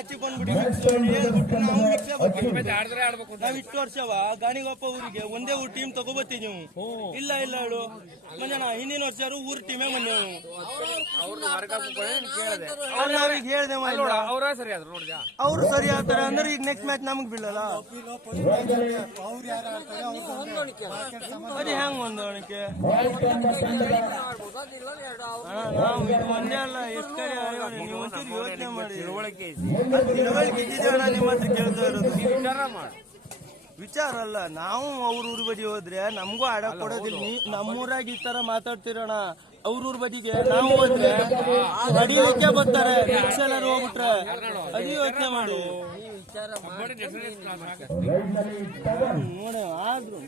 Match ಬಂದ್ಬಿಟ್ಟು ನಾವು ಇಷ್ಟು ವರ್ಷವ? ಗಾಣಿಗೊಪ್ಪ ಊರಿಗೆ ಒಂದೇ ಊರ್ ಟೀಮ್ ತಗೋಬತ್ತೀವಿ ನೀವು. ಇಲ್ಲ ಇಲ್ಲ ಹೇಳು. ಮಂಜನ ಹಿಂದಿನ ವರ್ಷ ಊರ್ ಟೀಮೇ ಬಂದೇವು ನಾವೀಗ ಹೇಳ್ದೆ ಅವರ ಸರಿ ಆಗ್ತಾರೆ ಅಂದ್ರೆ ಈಗ ನೆಕ್ಸ್ಟ್ ಮ್ಯಾಚ್ ನಮಗ್ ಬೀಳಲ್ಲ? ಅದೇ ಹೆಂಗ್ ಹೊಂದಾಣಿಕೆ? ನಾವು ಇದು ಒಂದೇ ಅಲ್ಲ ಎಷ್ಟು ಕಡೆ ಒಂಚೂರು ಯೋಚನೆ ಮಾಡಿ. ವಿಚಾರ ಮಾಡು ವಿಚಾರ ಅಲ್ಲ ನಾವು ಅವ್ರ ಊರ್ ಬದಿ ಹೋದ್ರೆ ನಮಗೂ ಆಡ ಕೊಡೋದಿಲ್ಲ. ನೀ- ನಮ್ಮೂರಾಗ ಈ ತರ ಮಾತಾಡ್ತಿರೋಣ. ಅವ್ರ ಊರ್ ಬದಿಗೆ ನಾವು ಹೋದ್ರೆ ಹೊಡಿಲಿಕ್ಕೆ ಬರ್ತಾರೆ. ಹೋಗ್ಬಿಟ್ರೆ ಅದು ಯೋಚನೆ ಮಾಡಿ. ಸಾಕು. ನೋಡ ಆದ್ರು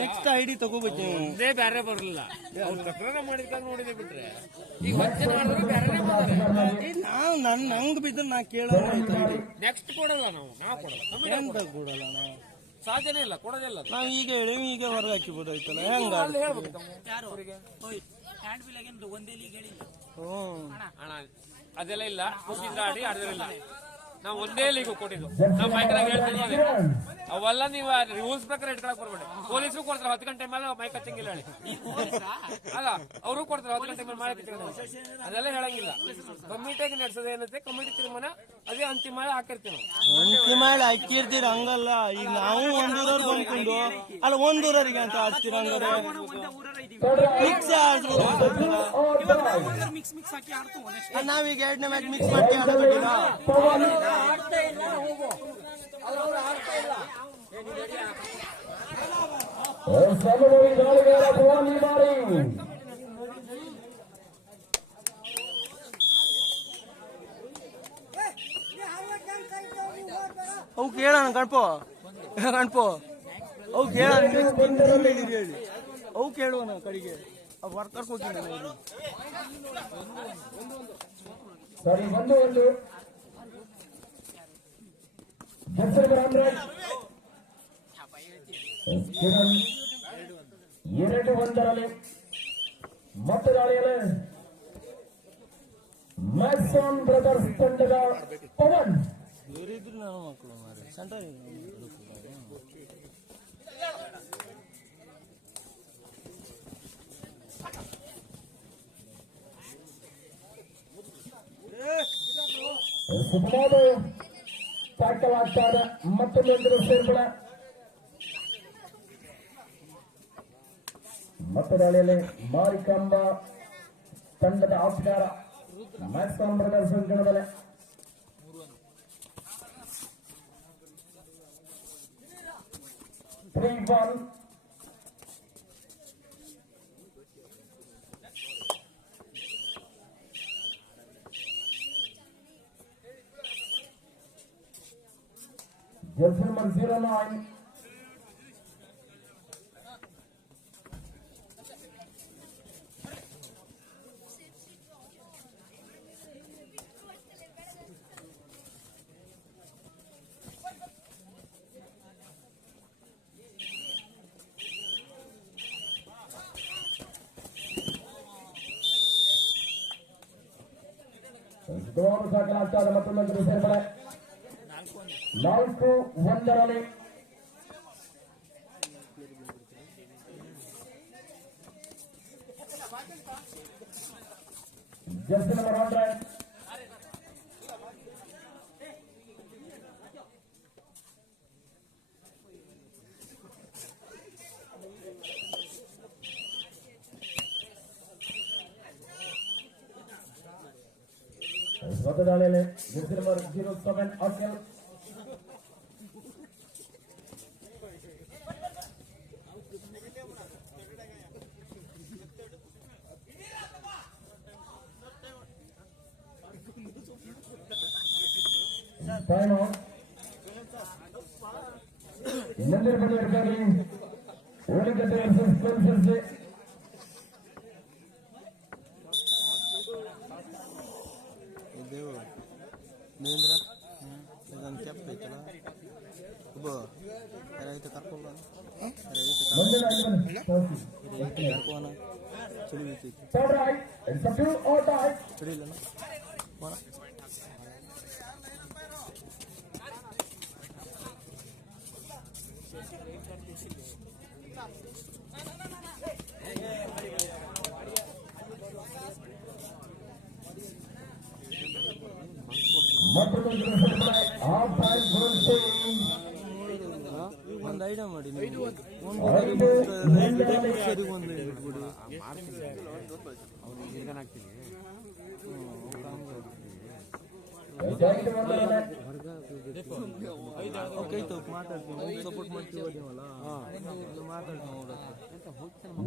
ನೆಕ್ಸ್ಟ್ ಐಡಿ ತಗೋಬೇಕು ಒಂದೇ ಇದೇ ಬ್ಯಾರೆ ಬರಲಿಲ್ಲ. ಅವ್ರು ತಕರಾರ ಮಾಡಿದ್ಕಾಗ ನೋಡಿದೆ ಬಿಟ್ರೆ. ಈಗ ಮತ್ತೆ ಮಾಡಿದ್ರೆ ಬೇರೆ ನಾವು ನನ್ನ ನನ್ ನಂಗ್ ಬಿದ್ದು ನಾ ಕೇಳೋಣ ಐಡಿ ನೆಕ್ಸ್ಟ್ ಕೊಡಲ್ಲ ನಾವು. ನಾವು ಕೊಡಲ್ಲ. ನಮಗೆ ಎಂತ ಕೊಡಲ್ಲ. ನಾವು? ಸಾಧ್ಯನೇ ಇಲ್ಲ ಕೊಡೋದಿಲ್ಲ ನಾವು ಈಗ ಹೇಳಿವಿ ಈಗ ಹೊರಗೆ ಹಾಕಿ ಬಿಡೋಯ್ತಲ್ಲ ಹೆಂಗ ಅದೆಲ್ಲ ಇಲ್ಲ. ಕೂತಿದ್ರ ಆಡಿ ಆಡಿದ್ರಿಲ್ಲ. ನಾವು ಒಂದೇ ಲೀಗು ಕೊಟ್ಟಿದ್ದು ನಾವು ಮೈಕನಾಗ ಹೇಳ್ತೀನಿ. ಅವೆಲ್ಲ ನೀವು ರೂಲ್ಸ್ ಪ್ರಕಾರ ಇಟ್ಕೊಳಕ್ ಬರ್ಬೇಡಿ ಪೊಲೀಸರು ಕೊಡ್ತಾರೆ, ಹತ್ತು ಗಂಟೆ ಮೇಲೆ ಮೈಕ್ ಹಚ್ಚಂಗಿಲ್ಲ ಹೇಳಿ ಅಲ್ಲ ಅವರು ಕೊಡ್ತಾರೆ, ಹತ್ತು ಗಂಟೆ ಮೇಲೆ ಮಾಡಿ. ಅದೆಲ್ಲ ಹೇಳಂಗಿಲ್ಲ ಕಮಿಟಿಯಾಗಿ ನಡೆಸೋದು ಏನಂತೆ ಕಮಿಟಿ ತೀರ್ಮಾನ ಅದೇ ಅಂತಿಮ ಹಾಕಿರ್ತೀವಿ ನಾವು. ಅಂತಿಮ ಮಾಡಿ ಹಾಕಿರ್ತೀರ ಹಂಗಲ್ಲ. ಈಗ ನಾವು ಒಂದೂರವ್ರಿಗೆ ಬಂದ್ಕೊಂಡು ಅಲ್ಲ ಒಂದೂರವರಿಗೆ ಅಂತ ಹಾಕ್ತೀರ ಹಂಗಾರೆ? ಮಿಕ್ಸ್ ನಾವೀಗ ಎರಡನೇ ಮ್ಯಾಚ್ ಮಿಕ್ಸ್ ಮಾಡಿ ಆಡೋದಿಲ್ಲ ಸಮುದಾಯ ದಾಳಿಗಾರ ಭವಾನಿ ಮಾರಿ ಅವು ಕೇಳೋಣ ಗಣಪೋ ಗಣಪೋ ಅವು ಕೇಳೋಣ ಹೇಳಿ ಅವು ಕೇಳುವನ ಕಡೆಗೆ. ಅವು ವರ್ಕರ್ಸ್ ಹೋಗಿ ಸರಿ ಒಂದು ಒಂದು. ಹೆಸರು ರಾಮರಾಜ್ ಕಿರಣ್. ಎರಡು ಒಂದರಲ್ಲಿ ಮತ್ತೆ ದಾಳಿಯಲ್ಲಿ ಮ್ಯಾಕ್ಸಾನ್ ಬ್ರದರ್ಸ್ ತಂಡದ ಪವನ್. ಇವರಿದ್ರು ನನ್ನ ಮಕ್ಕಳು ಮಾರಿ ಸೆಂಟರ್ ಸುಮಾರು ಟ್ಯಾಕಲ್ ಆಗ್ತಾರೆ ಮತ್ತೊಂದು ಸೇರ್ಪಡ ಮತ್ತೆ ದಾಳಿಯಲ್ಲಿ ಮಾರಿಕಾಂಬ ತಂಡದ ಆಟಗಾರ Maxon brothers three ball jersey number zero nine nine. ದೋರು ದಾಖಲಾಗ್ತಾರೆ ಮತ್ತೊಂದು ಸೇರ್ಪಡೆ ನಾಲ್ಕು ಒಂದರಲ್ಲಿ ಜರ್ಸಿ ನಂಬರ್ ಹಂಡ್ರೆಡ್ झालेले jersey नंबर ज़ीरो सेवन असेल नंदर बने Söyle lan.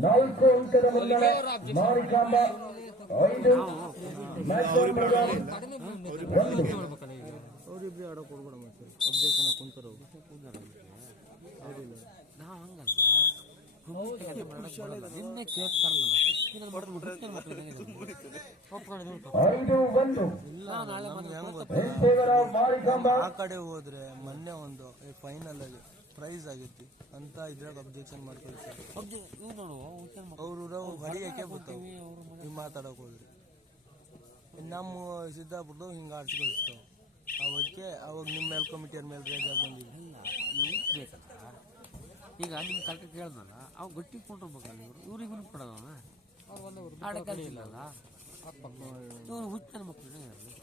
ನಾಲ್ಕು ಅಂಕದ ಮುನ್ನಡೆ ಮಾರಿಕಾಂಬ ಐದು ಅವ್ರಿಬ್ರು ಆಡೋ ಕೊಡ್ಬೇಡ ಮತ್ತೆ ಅಬ್ಜೆಕ್ಷನ್ ಕುಂತಾರ ಐದು ಒಂದು. ಆ ಕಡೆ ಹೋದ್ರೆ ಮೊನ್ನೆ ಒಂದು ಫೈನಲ್ ಅಲ್ಲಿ ಪ್ರೈಸ್ ಆಗೈತಿ ಅಂತ ಇದ್ರಾಗ ಅಬ್ಜೆಕ್ಷನ್ ಮಾಡ್ಕೊಳ್ತಾರೆ ಅವ್ರು ಹೊಡಿಗೆ ಬರ್ತಾವ. ಹಿಂಗ್ ಮಾತಾಡಕ್ ಹೋದ್ರೆ. ನಮ್ಮ ಸಿದ್ದಾಪುರದವ್ ಹಿಂಗ ಆಡ್ಸ್ಕೊಳ್ತಾವ. ಅವಕ್ಕೆ ಅವಾಗ ನಿಮ್ಮ ಮೇಲೆ ಕಮಿಟಿಯರ್ ಮೇಲೆ ರೇಜ್ ಆಗಿ ಬಂದಿಲ್ಲ ಬೇಕಲ್ಲ. ಈಗ ನಿಮ್ ಕರೆಕ್ಟ್ ಕೇಳ್ದಲ್ಲ ಅವ್ ಗಟ್ಟಿ ಕೊಂಡ್ರಬೇಕಲ್ಲ ಇವ್ರು ಇವ್ರಿಗೂ ಕೊಡೋದವ ಆಡಕ್ಕೆ ಇಲ್ಲಲ್ಲ? ಇವ್ರು ಹುಚ್ಚನ ಮಕ್ಕಳು ಇರಲಿ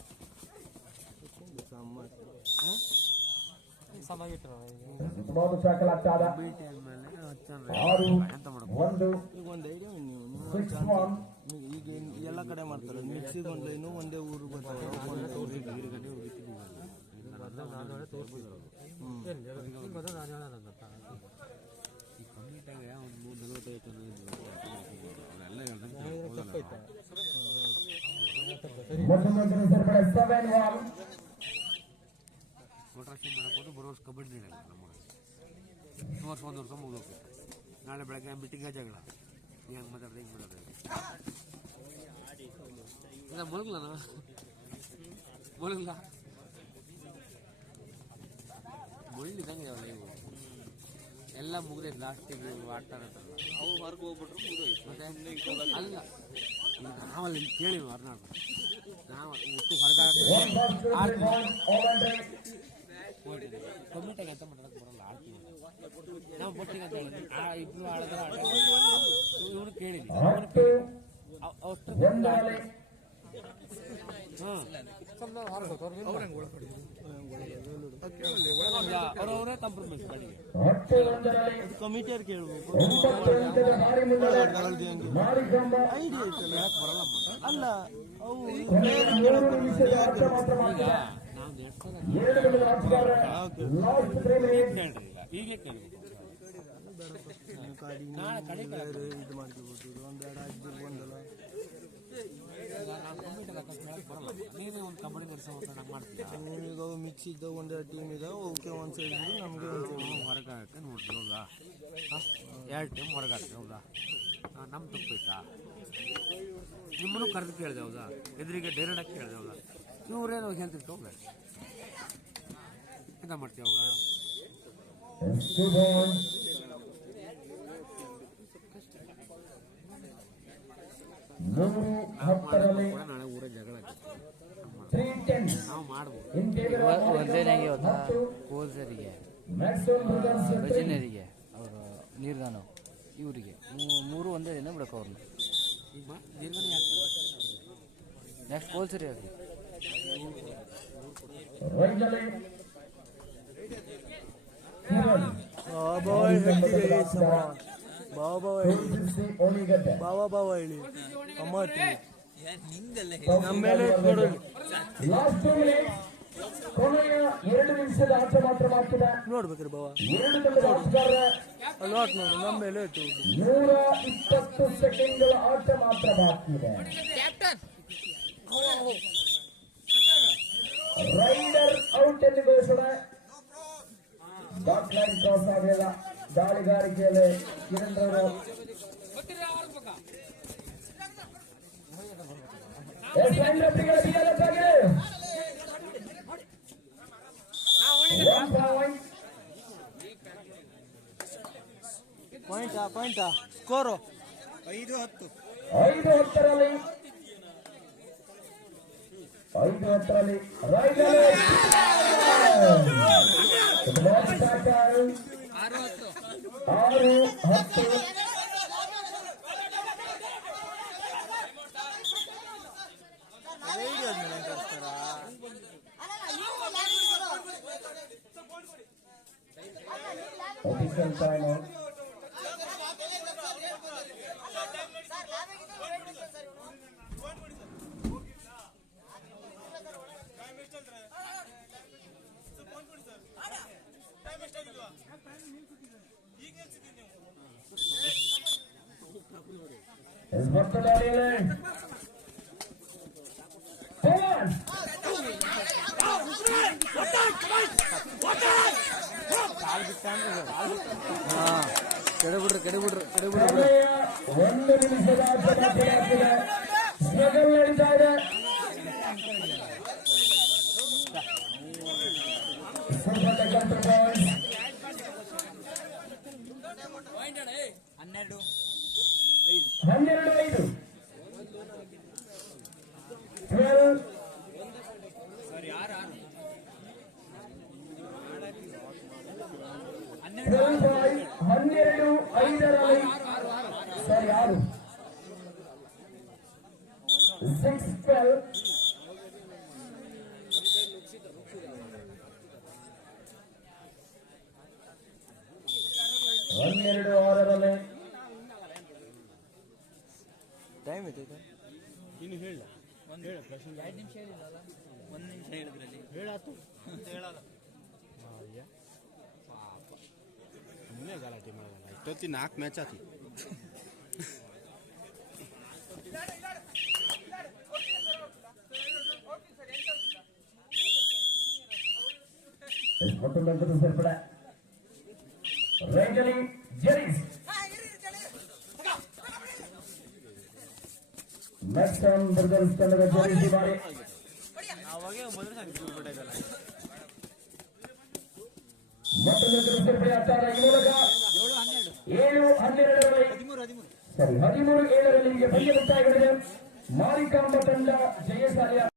ಭೇಟಿ ಆದ್ಮೇಲೆ ಎಂತ ಈಗ ಒಂದು ಐಡಿಯಾ ನೀವು ಈಗ ಎಲ್ಲ ಕಡೆ ಮಾಡ್ತಾರೆ. ಮಿಕ್ಸಿಗೆ ಒಂದು ಲೈನು ಒಂದೇ ಊರು ಬರ್ತಾರೆ ಒಂದು ಹೌದಲ್ಲ ಮೊದಲನೇ ಸೇರ್ಪಡೆ ಸೆವೆನ್ ಒನ್ ನೋಟ್ರಾಕ್ಷನ್ ಮಾಡಕ್ಕೋದು ಬರೋ ವರ್ಷ ಕಬಡ್ಡಿ ನಡೆಯಲ್ಲ ನಮ್ಮ ಈ ವರ್ಷ ಒಂದು ವರ್ಷ ಮುಗಿದೋಗ್ತದೆ ನಾಳೆ ಬೆಳಗ್ಗೆ ಮೀಟಿಂಗ್ ಜಗಳ. ಹೆಂಗೆ ಮಾತಾಡ್ದೆ ಹಿಂಗೆ ಮಾತಾಡ್ದೆ ಇಲ್ಲ ನಾ ಮುಳುಗಲ್ಲ ಮುಳ್ಳಿದಂಗೆ ಇವು. ಎಲ್ಲ ಮುಗ್ದೈತೆ ಲಾಸ್ಟಿಗೆ ಆಡ್ತಾರೆ ಅವು ಹೊರಗೆ ಹೋಗ್ಬಿಟ್ರು ಮುಗಿದೋಯ್ತು. ಮತ್ತೆ ಅಲ್ಲ ನಾವಲ್ಲಿ ಕೇಳಿ ಹೊರನಾಡ ನಾವು ಹೊರಗೆ ಪಾಯಿಂಟ್ ಓವರ್ ಕಮ್ಮಿಟಾಗಿ ಅಂತ ಬರಲ್ಲ ಆಡ್ತೀವಿ ನಾವು. ಬಟ್ಟಿಗೆ ಅಂತ ಹೇಳಿದ್ವಿ ಆ ಇಬ್ರು ಆಡಿದ್ರೆ ಆಟ ಇವನು ಕೇಳಿದ್ವಿ ಹತ್ತು ಕೇಳಿ ಅಷ್ಟು ಹಾಂ ಹತ್ತು ಒಂದರಲ್ಲಿ ಐಡಿಯಾ ಐತಲ್ಲ ಅಲ್ಲ ಅವು ನಾವು ನೆಡ್ಸೋದ ಎರಡು ಗಂಟೆ ಆಟಗಾರ ಲಾಸ್ಟ್ ತ್ರೀ ಮಿನಿಟ್ಸ್ ಕೇಳಿರಲಿಲ್ಲ ಈಗಲೇ ಕೇಳಬೇಕು ಇದು ಮಾಡ್ಕೋಬೋದು ಒಂದೆರಡು ಹಾಕಿ ಒಂದಲ್ಲ ನಾವು ಕಮ್ಮಿಟಾಗಿ ಹಾಕೋದು ಬರಲ್ಲ ನೀವೇ ಒಂದು ಕಬಡ್ಡಿ ನಡೆಸೋ ನಂಗೆ ಮಾಡ್ತೀರಾ ಈಗ ಮಿಕ್ಸ್ ಇದ್ದ ಒಂದೆರಡು ಟೀಮ್ ಇದೆ ಅವಕ್ಕೆ ಒಂದು ಬಿಡು ನಮಗೆ ಒಂದು ಸೈಡ್ ಹೊರಗೆ ಹಾಕಿ ನೋಡ್ರಿ ಹೌದಾ ಎರಡು ಟೀಮ್ ಹೊರಗೆ ಹಾಕಿ ಹೌದಾ ನಮ್ಮ ತಪ್ಪಿತ್ತಾ ನಿಮ್ಮನ್ನು ಕರೆದು ಕೇಳಿದೆ ಹೌದಾ ಎದುರಿಗೆ ಡೈರೆಕ್ಟಾಗಿ ಕೇಳಿದೆ ಹೌದಾ ಇವ್ರೇನು ಹೇಳ್ತಿರ್ತ ಹೋಗ್ಬೇಡ ಎಂತ ಮಾಡ್ತೀವಿ ಬಾಲ್ ಮೂರು ಕೂಡ ನಾಳೆ ಊರ ಜಗಳ ತ್ರೀ ಟೆನ್ ನಾವು ಮಾಡ್ಬೋದು ಇನ್ ಇವತ್ತ ಹತ್ತು ಕೋಲ್ಸರಿಗೆ ರಜನಿಯರಿಗೆ ಅವರು ನೀರ್ದಾನ ಇವರಿಗೆ. ಮೂರು ಒಂದೇ ದಿನ ಬಿಡಕ್ಕೆ ಅವ್ರನ್ನ ನೆಕ್ಸ್ಟ್ ಕೋಲ್ಸರಿ ಆಗಲಿ ಕಿರಣ್ ಬಾಬಾ ಬಾಬಾ ಹೇಳಿ ಬಾಬಾ ಬಾಬಾ ಹೇಳಿ. ಅಮ್ಮ ನಮ್ಮ ಮೇಲೆ ಮಿನಿಟ್ಸ್ ಕೊನೆಯ ಎರಡು ನಿಮಿಷದ ಆಟ ಮಾತ್ರ ಮಾಡ್ತಿದೆ ನೋಡ್ಬೇಕ್ರಿ ಬಾಬಾ ಎರಡು ತಂಡದ ಆಟಗಾರರ ಅಲ್ಲಿ ವಾಟ್ ನೋಡು ನಮ್ಮ ಮೇಲೆ ಇಟ್ಟು ನೂರ ಇಪ್ಪತ್ತು ಸೆಕೆಂಡ್ಗಳ ಆಟ ಮಾತ್ರ ಬಾಕಿ ಇದೆ ರೈಡರ್ ಔಟ್ ಎಂದು ಘೋಷಣೆ ಡಾಟ್ ಲೈನ್ ಕ್ರಾಸ್ ಆಗಲಿಲ್ಲ ದಾಳಿಗಾರಿಕೆಯಲ್ಲಿ ಕಿರಣ್ ರವರು ಎಸ್ ಲೈನ್ ರಫಿಗಳ ಬಿಡಲಕ್ಕಾಗಿ ಒನ್ ಪಾಯಿಂಟಾ ಪಾಯಿಂಟಾ. ಸ್ಕೋರು? ಐದು ಹತ್ತರಲ್ಲಿ. ಐದು ಹತ್ತರಲ್ಲಿ ರೈತರು ಆರು ಹತ್ತು. Es ಮತ್ತೆ ದಾಳಿಯಲ್ಲಿ ಪವನ್ ಹಾಂ ಕೆಡಬಿಡ್ರಿ ಕೆಡಬಿಡ್ರಿ ಕೆಡಬಿಡ್ರಿ ಸಮಯ ಒಂದು ನಿಮಿಷದ ಆಟ ಮಾತ್ರ ಸ್ಟ್ರಗಲ್ ನಡೀತಾ ಇದೆ ಸ್ವಲ್ಪ ಟೆಕ್ಕಂತ ಹನ್ನೆರಡು ಐದು ಟ್ವೆಲ್ವ್ ಟ್ವೆಲ್ವ್ ಫೈವ್ ಹನ್ನೆರಡು ಐದರಲ್ಲಿ ಸರಿ ಆರು ಸಿಕ್ಸ್ ಟ್ವೆಲ್ವ್ ಇಷ್ಟೊತ್ತಿ ನಾಲ್ಕು ಮ್ಯಾಚ್ ಆತಿ ಮತ್ತೊಂದು ಸೇರ್ಪಡ ರೈತಲಿ ಜರೀಸ್ ನೆಕ್ಸ್ಟ್ ಟೈಮ್ ಜೋಡಿಸಿ ಮಾಡಿ ಮತ್ತೊಂದು ಮೂಲಕ ಏಳು ಹನ್ನೆರಡರಲ್ಲಿ ಸರಿ ಹದಿಮೂರು ಏಳರಲ್ಲಿ ಪಂದ್ಯ ಮುಕ್ತಾಯಗೊಂಡಿದೆ ಮಾರಿಕಾಂಬ ತಂಡ ಜಯಶಾಲಿ